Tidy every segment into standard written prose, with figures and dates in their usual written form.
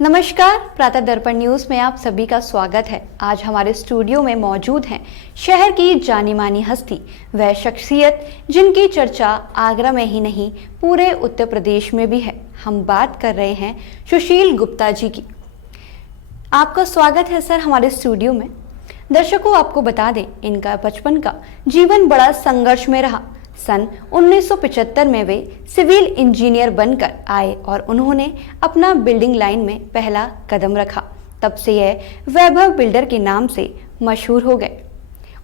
नमस्कार, प्रातः दर्पण न्यूज में आप सभी का स्वागत है। आज हमारे स्टूडियो में मौजूद हैं शहर की जानी मानी हस्ती, वह शख्सियत जिनकी चर्चा आगरा में ही नहीं पूरे उत्तर प्रदेश में भी है। हम बात कर रहे हैं सुशील गुप्ता जी की। आपका स्वागत है सर हमारे स्टूडियो में। दर्शकों, आपको बता दें, इनका बचपन का जीवन बड़ा संघर्ष में रहा। सन 1975 में वे सिविल इंजीनियर बनकर आए और उन्होंने अपना बिल्डिंग लाइन में पहला कदम रखा। तब से यह वैभव बिल्डर के नाम से मशहूर हो गए।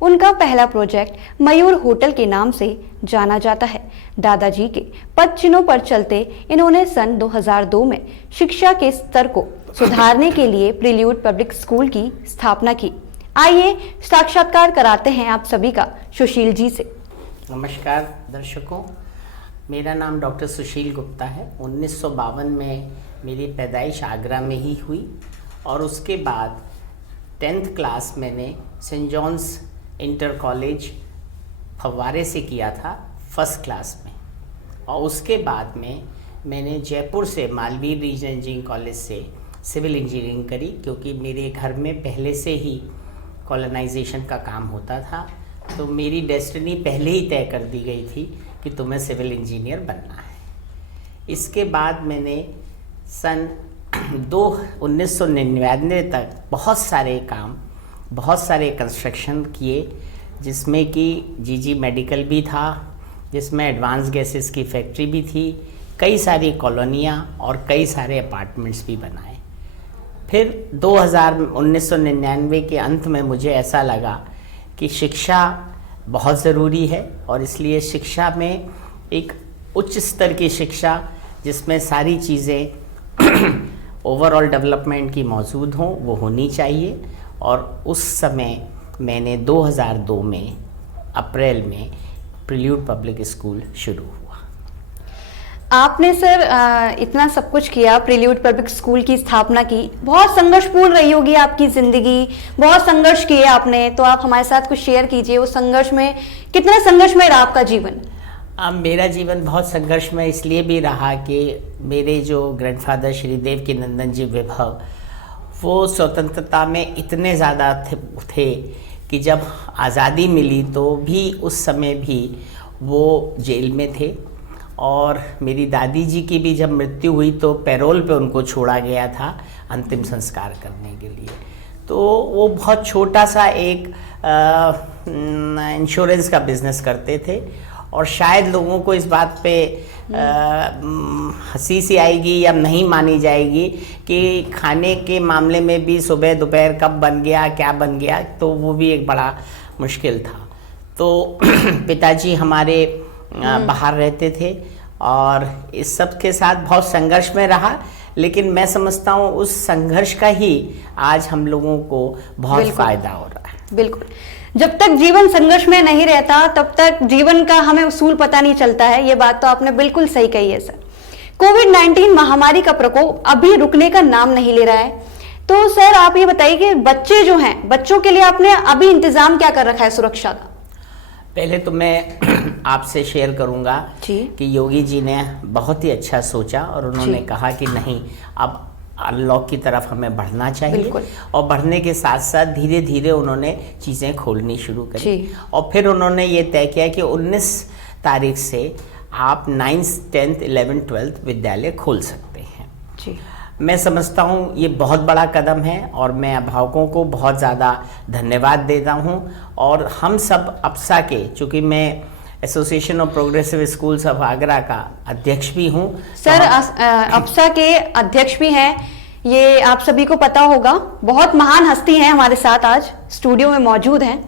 उनका पहला प्रोजेक्ट मयूर होटल के नाम से जाना जाता है। दादाजी के पद चिन्हों पर चलते इन्होंने सन 2002 में शिक्षा के स्तर को सुधारने के लिए प्रिल्यूड पब्लिक स्कूल की स्थापना की। आइए साक्षात्कार कराते हैं आप सभी का सुशील जी से। नमस्कार दर्शकों, मेरा नाम डॉक्टर सुशील गुप्ता है। 1952 में मेरी पैदाइश आगरा में ही हुई और उसके बाद 10th क्लास मैंने सेंट जॉन्स इंटर कॉलेज फव्वारे से किया था फर्स्ट क्लास में, और उसके बाद में मैंने जयपुर से मालवीय रीजनल इंजीनियरिंग कॉलेज से सिविल इंजीनियरिंग करी, क्योंकि मेरे घर में पहले से ही कॉलोनाइजेशन का काम होता था। तो मेरी डेस्टिनी पहले ही तय कर दी गई थी कि तुम्हें सिविल इंजीनियर बनना है। इसके बाद मैंने सन 1999 तक बहुत सारे कंस्ट्रक्शन किए, जिसमें कि जीजी मेडिकल भी था, जिसमें एडवांस गैसेस की फैक्ट्री भी थी, कई सारी कॉलोनियाँ और कई सारे अपार्टमेंट्स भी बनाए। फिर 1999 के अंत में मुझे ऐसा लगा कि शिक्षा बहुत ज़रूरी है, और इसलिए शिक्षा में एक उच्च स्तर की शिक्षा जिसमें सारी चीज़ें ओवरऑल डेवलपमेंट की मौजूद हों वो होनी चाहिए। और उस समय मैंने 2002 में अप्रैल में प्रिल्यूड पब्लिक स्कूल शुरू हुआ। आपने सर इतना सब कुछ किया, प्रिल्यूड पब्लिक स्कूल की स्थापना की, बहुत संघर्षपूर्ण रही होगी आपकी जिंदगी, बहुत संघर्ष किए आपने, तो आप हमारे साथ कुछ शेयर कीजिए। वो संघर्ष में कितना संघर्ष में रहा आपका जीवन? मेरा जीवन बहुत संघर्ष में इसलिए भी रहा कि मेरे जो ग्रैंडफादर श्री देवकीनंदन जी विभव, वो स्वतंत्रता में इतने ज़्यादा थे कि जब आज़ादी मिली तो भी उस समय भी वो जेल में थे, और मेरी दादी जी की भी जब मृत्यु हुई तो पैरोल पे उनको छोड़ा गया था अंतिम संस्कार करने के लिए। तो वो बहुत छोटा सा एक इंश्योरेंस का बिजनेस करते थे, और शायद लोगों को इस बात पे हंसी सी आएगी या नहीं मानी जाएगी कि खाने के मामले में भी सुबह दोपहर कब बन गया, क्या बन गया, तो वो भी एक बड़ा मुश्किल था। तो पिताजी हमारे बाहर रहते थे और इस सब के साथ बहुत संघर्ष में रहा, लेकिन मैं समझता हूँ उस संघर्ष का ही आज हम लोगों को बहुत फायदा हो रहा है। बिल्कुल, जब तक जीवन संघर्ष में नहीं रहता तब तक जीवन का हमें उसूल पता नहीं चलता है। ये बात तो आपने बिल्कुल सही कही है सर। कोविड-19 महामारी का प्रकोप अभी रुकने का नाम नहीं ले रहा है, तो सर आप ये बताइए कि बच्चे जो हैं, बच्चों के लिए आपने अभी इंतजाम क्या कर रखा है सुरक्षा का? पहले तो मैं आपसे शेयर करूंगा कि योगी जी ने बहुत ही अच्छा सोचा, और उन्होंने कहा कि नहीं, अब अनलॉक की तरफ हमें बढ़ना चाहिए, और बढ़ने के साथ साथ धीरे धीरे उन्होंने चीज़ें खोलनी शुरू करी। और फिर उन्होंने ये तय किया कि 19 तारीख से आप 9th 10th 11th 12th विद्यालय खोल सकते हैं। मैं समझता हूँ ये बहुत बड़ा कदम है, और मैं अभिभावकों को बहुत ज़्यादा धन्यवाद देता हूँ। और हम सब अप्सा के, चूँकि मैं association of progressive schools of Agra का अध्यक्ष भी हूँ। सर अप्सा के अध्यक्ष भी हैं, ये आप सभी को पता होगा। बहुत महान हस्ती हैं हमारे साथ आज स्टूडियो में मौजूद हैं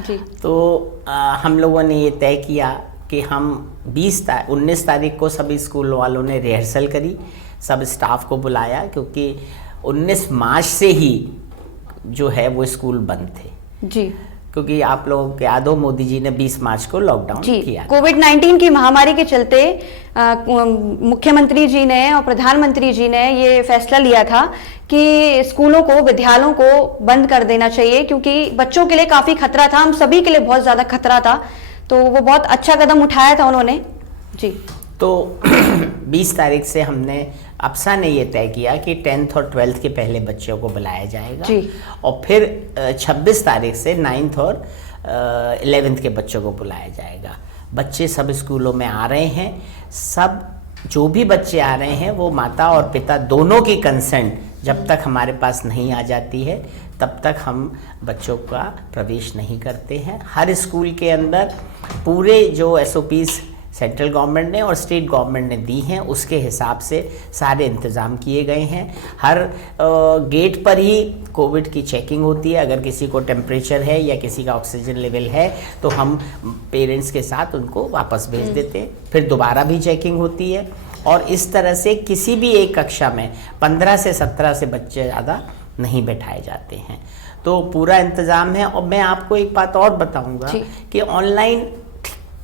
जी। तो हम लोगों ने ये तय किया कि हम 19 तारीख को सभी स्कूल वालों ने रिहर्सल करी, सब स्टाफ को बुलाया, क्योंकि 19 मार्च से ही जो है वो स्कूल बंद थे जी, क्योंकि आप लोगों को याद हो मोदी जी ने 20 मार्च को लॉकडाउन किया। कोविड-19 की महामारी के चलते मुख्यमंत्री जी ने और प्रधानमंत्री जी ने ये फैसला लिया था कि स्कूलों को, विद्यालयों को बंद कर देना चाहिए, क्योंकि बच्चों के लिए काफी खतरा था, हम सभी के लिए बहुत ज्यादा खतरा था। तो वो बहुत अच्छा कदम उठाया था उन्होंने जी। तो 20 तारीख से हमने अप्सा ने ये तय किया कि 10th और 12th के पहले बच्चों को बुलाया जाएगा जी। और फिर 26 तारीख से 9th और 11th के बच्चों को बुलाया जाएगा। बच्चे सब स्कूलों में आ रहे हैं। सब जो भी बच्चे आ रहे हैं वो माता और पिता दोनों की कंसेंट जब तक हमारे पास नहीं आ जाती है तब तक हम बच्चों का प्रवेश नहीं करते हैं। हर स्कूल के अंदर पूरे जो SOPs सेंट्रल गवर्नमेंट ने और स्टेट गवर्नमेंट ने दी हैं उसके हिसाब से सारे इंतज़ाम किए गए हैं। हर गेट पर ही कोविड की चेकिंग होती है। अगर किसी को टेम्परेचर है या किसी का ऑक्सीजन लेवल है तो हम पेरेंट्स के साथ उनको वापस भेज देते हैं, फिर दोबारा भी चेकिंग होती है। और इस तरह से किसी भी एक कक्षा में 15 से 17 से बच्चे ज़्यादा नहीं बैठाए जाते हैं। तो पूरा इंतज़ाम है। और मैं आपको एक बात और बताऊंगा कि ऑनलाइन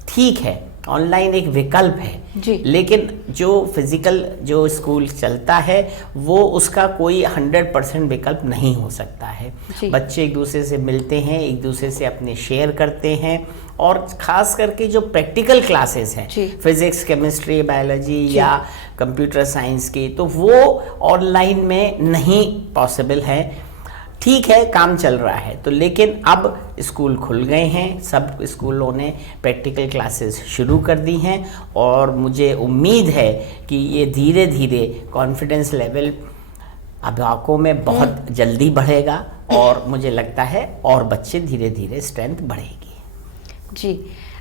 ठीक है, ऑनलाइन एक विकल्प है जी। लेकिन जो फिजिकल जो स्कूल चलता है वो उसका कोई 100% विकल्प नहीं हो सकता है। बच्चे एक दूसरे से मिलते हैं, एक दूसरे से अपने शेयर करते हैं और ख़ास करके जो प्रैक्टिकल क्लासेस हैं फिजिक्स, केमिस्ट्री, बायोलॉजी या कंप्यूटर साइंस की, तो वो ऑनलाइन में नहीं पॉसिबल है। ठीक है, काम चल रहा है तो, लेकिन अब स्कूल खुल गए हैं, सब स्कूलों ने प्रैक्टिकल क्लासेस शुरू कर दी हैं और मुझे उम्मीद है कि ये धीरे धीरे कॉन्फिडेंस लेवल अभिभावकों में बहुत जल्दी बढ़ेगा और मुझे लगता है और बच्चे धीरे धीरे स्ट्रेंथ बढ़ेगी। जी,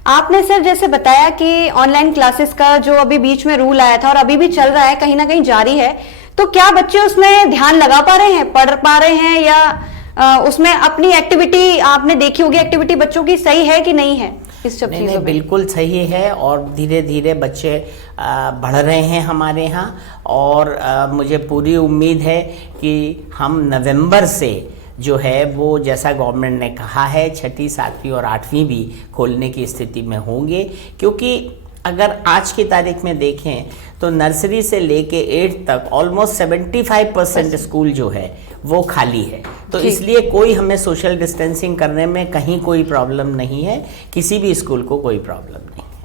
आपने सर जैसे बताया कि ऑनलाइन क्लासेस का जो अभी बीच में रूल आया था और अभी भी चल रहा है, कहीं ना कहीं जारी है, तो क्या बच्चे उसमें ध्यान लगा पा रहे हैं, पढ़ पा रहे हैं या उसमें अपनी एक्टिविटी, आपने देखी होगी एक्टिविटी बच्चों की सही है कि नहीं है इस सब चीज़ों में? बिल्कुल सही है और धीरे धीरे बच्चे बढ़ रहे हैं हमारे यहाँ। और मुझे पूरी उम्मीद है कि हम नवंबर से जो है वो जैसा गवर्नमेंट ने कहा है 6ठी, 7वीं और 8वीं भी खोलने की स्थिति में होंगे। क्योंकि अगर आज की तारीख में देखें तो नर्सरी से लेके 8th तक ऑलमोस्ट 75% स्कूल जो है वो खाली है। तो इसलिए कोई हमें सोशल डिस्टेंसिंग करने में कहीं कोई प्रॉब्लम नहीं है, किसी भी स्कूल को कोई प्रॉब्लम नहीं है।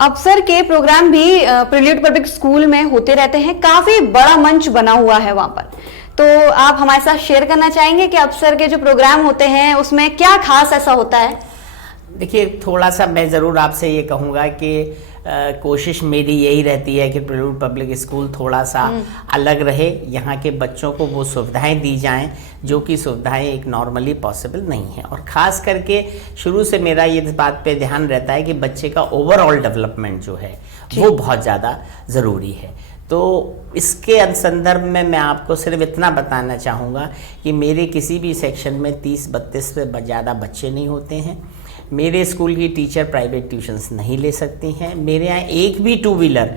अफसर के प्रोग्राम भी प्रिल्यूड पब्लिक स्कूल में होते रहते हैं, काफी बड़ा मंच बना हुआ है वहां पर, तो आप हमारे साथ शेयर करना चाहेंगे कि अफसर के जो प्रोग्राम होते हैं उसमें क्या खास ऐसा होता है? देखिए, थोड़ा सा मैं ज़रूर आपसे ये कहूँगा कि कोशिश मेरी यही रहती है कि प्रिल्यूड पब्लिक स्कूल थोड़ा सा अलग रहे, यहाँ के बच्चों को वो सुविधाएं दी जाएं जो कि सुविधाएं एक नॉर्मली पॉसिबल नहीं है। और ख़ास करके शुरू से मेरा ये बात पे ध्यान रहता है कि बच्चे का ओवरऑल डेवलपमेंट जो है वो बहुत ज़्यादा ज़रूरी है। तो इसके संदर्भ में मैं आपको सिर्फ इतना बताना चाहूँगा कि मेरे किसी भी सेक्शन में 30-32 से ज़्यादा बच्चे नहीं होते हैं। मेरे स्कूल की टीचर प्राइवेट ट्यूशन्स नहीं ले सकती हैं। मेरे यहाँ एक भी 2 व्हीलर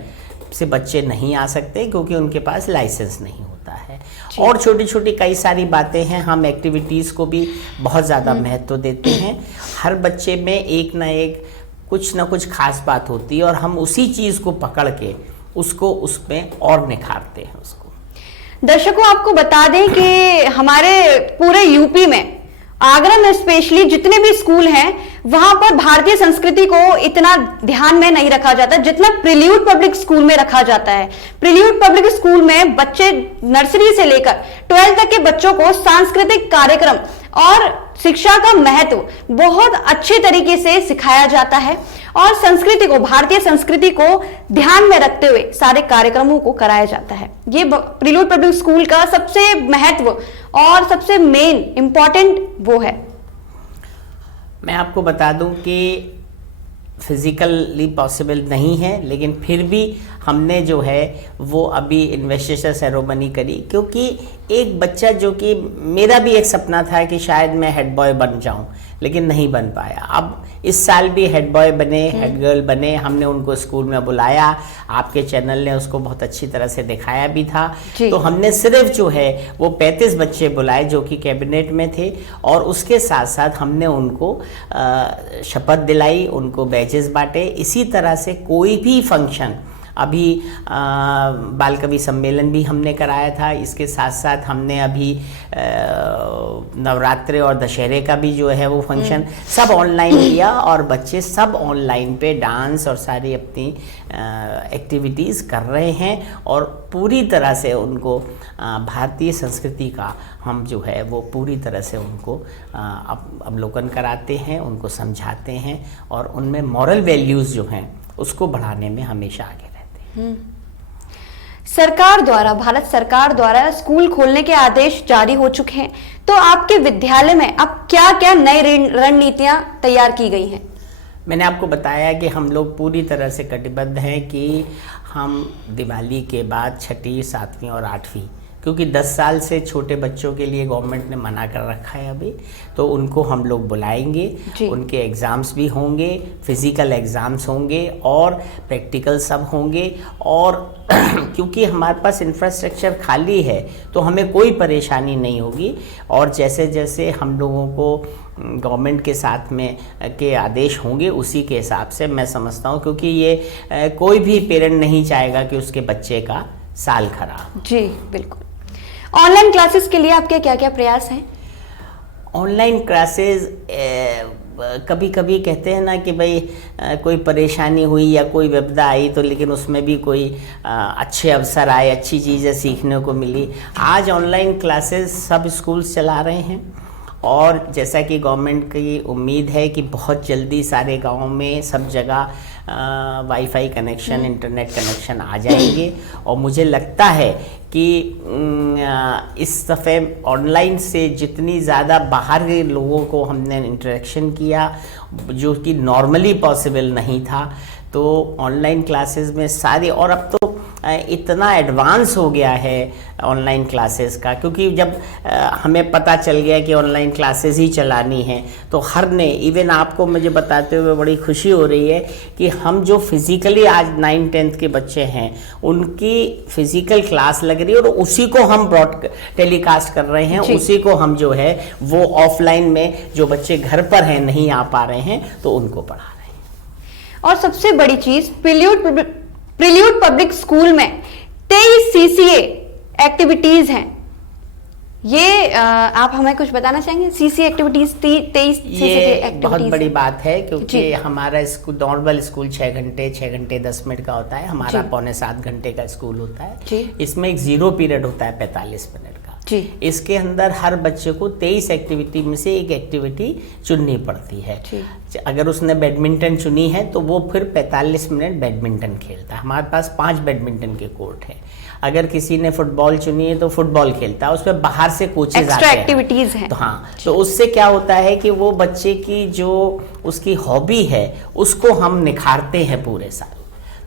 से बच्चे नहीं आ सकते क्योंकि उनके पास लाइसेंस नहीं होता है। और छोटी छोटी कई सारी बातें हैं। हम एक्टिविटीज़ को भी बहुत ज़्यादा महत्व देते हैं। हर बच्चे में एक ना कुछ खास बात होती है और हम उसी चीज़ को पकड़ के उसको उसमें और निखारते हैं उसको। दर्शकों, आपको बता दें कि हमारे पूरे यूपी में, आगरा में स्पेशली जितने भी स्कूल हैं वहां पर भारतीय संस्कृति को इतना ध्यान में नहीं रखा जाता जितना प्रिल्यूड पब्लिक स्कूल में रखा जाता है। प्रिल्यूड पब्लिक स्कूल में बच्चे नर्सरी से लेकर 12th तक के बच्चों को सांस्कृतिक कार्यक्रम और शिक्षा का महत्व बहुत अच्छे तरीके से सिखाया जाता है और संस्कृति को, भारतीय संस्कृति को ध्यान में रखते हुए सारे कार्यक्रमों को कराया जाता है। ये प्रिल्यूड पब्लिक स्कूल का सबसे महत्व और सबसे मेन इंपॉर्टेंट वो है। मैं आपको बता दूं कि फिज़िकली पॉसिबल नहीं है, लेकिन फिर भी हमने जो है वो अभी इन्वेस्टिगेशन सेरेमनी करी, क्योंकि एक बच्चा जो कि मेरा भी एक सपना था कि शायद मैं हेड बॉय बन जाऊं, लेकिन नहीं बन पाया। अब इस साल भी हेड बॉय बने, हेड गर्ल बने। हमने उनको स्कूल में बुलाया, आपके चैनल ने उसको बहुत अच्छी तरह से दिखाया भी था। तो हमने सिर्फ जो है वो 35 बच्चे बुलाए जो कि कैबिनेट में थे और उसके साथ साथ हमने उनको शपथ दिलाई, उनको बैचेस बांटे। इसी तरह से कोई भी फंक्शन अभी बाल कवि सम्मेलन भी हमने कराया था। इसके साथ साथ हमने अभी नवरात्रि और दशहरे का भी जो है वो फंक्शन सब ऑनलाइन किया, और बच्चे सब ऑनलाइन पे डांस और सारी अपनी एक्टिविटीज़ कर रहे हैं, और पूरी तरह से उनको भारतीय संस्कृति का हम जो है वो पूरी तरह से उनको अवलोकन कराते हैं, उनको समझाते हैं, और उनमें मॉरल वैल्यूज़ जो हैं उसको बढ़ाने में हमेशा आगे रहते हैं। सरकार द्वारा, भारत सरकार द्वारा स्कूल खोलने के आदेश जारी हो चुके हैं, तो आपके विद्यालय में अब क्या क्या नई रणनीतियां तैयार की गई हैं? मैंने आपको बताया कि हम लोग पूरी तरह से कटिबद्ध हैं कि हम दिवाली के बाद 6वीं, 7वीं और 8वीं, क्योंकि 10 साल से छोटे बच्चों के लिए गवर्नमेंट ने मना कर रखा है अभी, तो उनको हम लोग बुलाएंगे, उनके एग्ज़ाम्स भी होंगे, फिज़िकल एग्ज़ाम्स होंगे और प्रैक्टिकल सब होंगे। और क्योंकि हमारे पास इंफ्रास्ट्रक्चर खाली है तो हमें कोई परेशानी नहीं होगी, और जैसे जैसे हम लोगों को गवर्नमेंट के साथ में के आदेश होंगे उसी के हिसाब से मैं समझता हूँ, क्योंकि ये कोई भी पेरेंट नहीं चाहेगा कि उसके बच्चे का साल खराब। जी बिल्कुल। ऑनलाइन क्लासेस के लिए आपके क्या क्या प्रयास हैं? ऑनलाइन क्लासेस कभी कभी कहते हैं ना कि भाई कोई परेशानी हुई या कोई विपदा आई तो, लेकिन उसमें भी कोई अच्छे अवसर आए, अच्छी चीज़ें सीखने को मिली। आज ऑनलाइन क्लासेस सब स्कूल्स चला रहे हैं, और जैसा कि गवर्नमेंट की उम्मीद है कि बहुत जल्दी सारे गाँव में सब जगह वाईफाई कनेक्शन, इंटरनेट कनेक्शन आ जाएंगे। और मुझे लगता है कि इस दफ़े ऑनलाइन से जितनी ज़्यादा बाहर के लोगों को हमने इंटरेक्शन किया जो कि नॉर्मली पॉसिबल नहीं था, तो ऑनलाइन क्लासेस में सारी, और अब तो इतना एडवांस हो गया है ऑनलाइन क्लासेस का, क्योंकि जब हमें पता चल गया कि ऑनलाइन क्लासेस ही चलानी है तो हर ने, इवन आपको मुझे बताते हुए बड़ी खुशी हो रही है कि हम जो फिज़िकली आज 9th 10th के बच्चे हैं उनकी फ़िज़िकल क्लास लग रही है, और उसी को हम टेलीकास्ट कर रहे हैं, उसी को हम जो है वो ऑफलाइन में जो बच्चे घर पर हैं नहीं आ पा रहे हैं तो उनको पढ़ा रहे हैं। और सबसे बड़ी चीज़, प्रिल्यूड पब्लिक स्कूल में 23 CCA एक्टिविटीज हैं। ये आप हमें कुछ बताना चाहेंगे? CCA एक्टिविटीज 23 CCA एक्टिविटीज बहुत बड़ी बात है, क्योंकि हमारा स्कूल नॉर्मल स्कूल 6 घंटे 10 मिनट का होता है, हमारा 6.25 घंटे का स्कूल होता है। इसमें एक 0 पीरियड होता है 45 मिनट का। इसके अंदर हर बच्चे को 23 एक्टिविटी में से एक एक्टिविटी चुननी पड़ती है। अगर उसने बैडमिंटन चुनी है तो वो फिर 45 मिनट बैडमिंटन खेलता है। हमारे पास 5 बैडमिंटन के कोर्ट है। अगर किसी ने फुटबॉल चुनी है तो फुटबॉल खेलता है, उसमें बाहर से कोचेज आते हैं, एक्टिविटीज हैं। तो हाँ, तो उससे क्या होता है कि वो बच्चे की जो उसकी हॉबी है उसको हम निखारते हैं पूरे साल।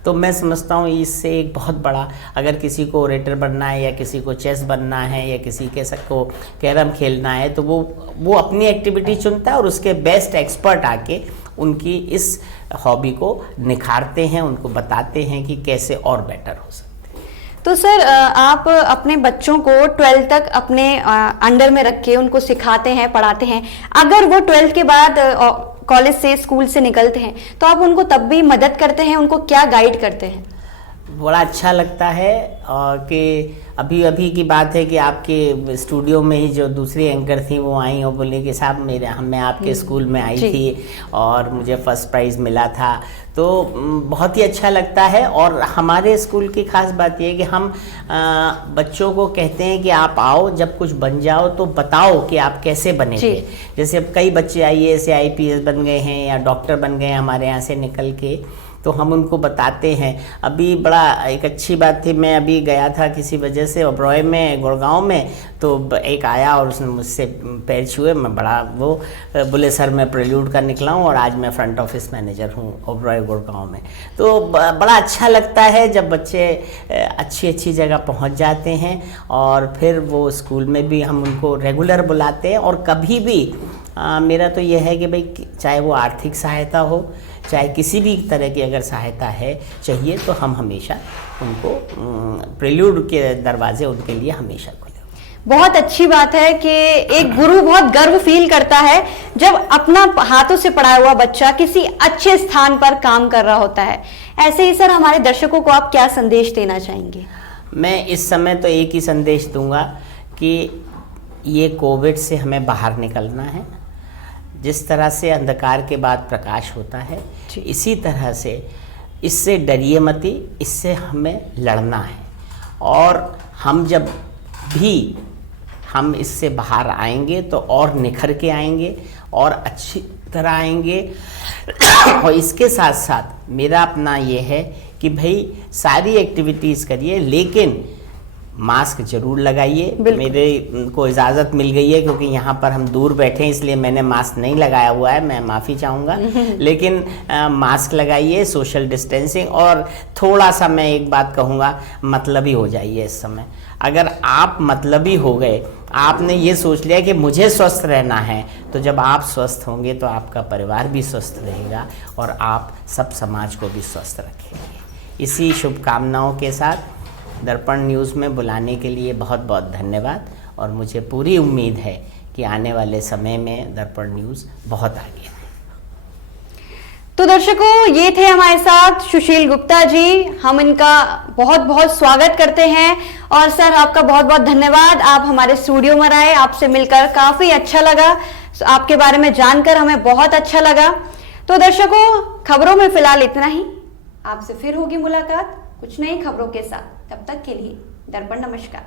तो मैं समझता हूँ इससे एक बहुत बड़ा, अगर किसी को ओरेटर बनना है या किसी को चेस बनना है या किसी के को कैरम खेलना है तो वो अपनी एक्टिविटी चुनता है और उसके बेस्ट एक्सपर्ट आके उनकी इस हॉबी को निखारते हैं, उनको बताते हैं कि कैसे और बेटर हो सकते हैं। तो सर, आप अपने बच्चों को 12th तक अपने अंडर में रख के उनको सिखाते हैं, पढ़ाते हैं। अगर वो 12th के बाद कॉलेज से, स्कूल से निकलते हैं तो आप उनको तब भी मदद करते हैं, उनको क्या गाइड करते हैं? बड़ा अच्छा लगता है कि अभी की बात है कि आपके स्टूडियो में ही जो दूसरी एंकर थी वो आई और बोली कि साहब मैं आपके स्कूल में आई थी और मुझे फर्स्ट प्राइज़ मिला था। तो बहुत ही अच्छा लगता है। और हमारे स्कूल की खास बात ये है कि हम बच्चों को कहते हैं कि आप आओ, जब कुछ बन जाओ तो बताओ कि आप कैसे बनेंगे। जैसे अब कई बच्चे IAS या IPS बन गए हैं या डॉक्टर बन गए हैं हमारे यहाँ से निकल के, तो हम उनको बताते हैं। अभी बड़ा एक अच्छी बात थी, मैं अभी गया था किसी वजह से ओबरॉय में, गुड़गांव में, तो एक आया और उसने मुझसे पैर छुए। मैं बड़ा वो बोले सर मैं प्रिल्यूड का निकला हूँ और आज मैं फ्रंट ऑफिस मैनेजर हूँ ओबरॉय गुड़गांव में। तो बड़ा अच्छा लगता है जब बच्चे अच्छी जगह पहुँच जाते हैं और फिर वो स्कूल में भी हम उनको रेगुलर बुलाते हैं। और कभी भी मेरा तो यह है कि भाई चाहे वो आर्थिक सहायता हो, चाहे किसी भी तरह की अगर सहायता है चाहिए तो हम हमेशा उनको प्रिल्यूड के दरवाजे उनके लिए हमेशा खुले। बहुत अच्छी बात है कि एक गुरु बहुत गर्व फील करता है जब अपना हाथों से पढ़ाया हुआ बच्चा किसी अच्छे स्थान पर काम कर रहा होता है। ऐसे ही सर हमारे दर्शकों को आप क्या संदेश देना चाहेंगे? मैं इस समय तो एक ही संदेश दूंगा कि ये कोविड से हमें बाहर निकलना है। जिस तरह से अंधकार के बाद प्रकाश होता है, इसी तरह से इससे डरिए मती, इससे हमें लड़ना है। और हम जब भी हम इससे बाहर आएंगे तो और निखर के आएंगे और अच्छी तरह आएंगे। और इसके साथ साथ मेरा अपना ये है कि भाई सारी एक्टिविटीज़ करिए, लेकिन मास्क जरूर लगाइए। मेरे को इजाज़त मिल गई है क्योंकि यहाँ पर हम दूर बैठे हैं, इसलिए मैंने मास्क नहीं लगाया हुआ है, मैं माफ़ी चाहूँगा। लेकिन मास्क लगाइए, सोशल डिस्टेंसिंग, और थोड़ा सा मैं एक बात कहूँगा, मतलबी हो जाइए इस समय। अगर आप मतलबी हो गए, आपने ये सोच लिया कि मुझे स्वस्थ रहना है, तो जब आप स्वस्थ होंगे तो आपका परिवार भी स्वस्थ रहेगा और आप सब समाज को भी स्वस्थ रखेंगे। इसी शुभकामनाओं के साथ दर्पण न्यूज़ में बुलाने के लिए बहुत बहुत धन्यवाद। और मुझे पूरी उम्मीद है कि आने वाले समय में दर्पण न्यूज़ बहुत आगे है। तो दर्शकों, ये थे हमारे साथ सुशील गुप्ता जी। हम इनका बहुत बहुत स्वागत करते हैं। और सर आपका बहुत बहुत धन्यवाद, आप हमारे स्टूडियो में आए, आपसे मिलकर काफ़ी अच्छा लगा, आपके बारे में जानकर हमें बहुत अच्छा लगा। तो दर्शकों, खबरों में फिलहाल इतना ही। आपसे फिर होगी मुलाकात कुछ नई खबरों के साथ। तब तक के लिए दर्पण नमस्कार।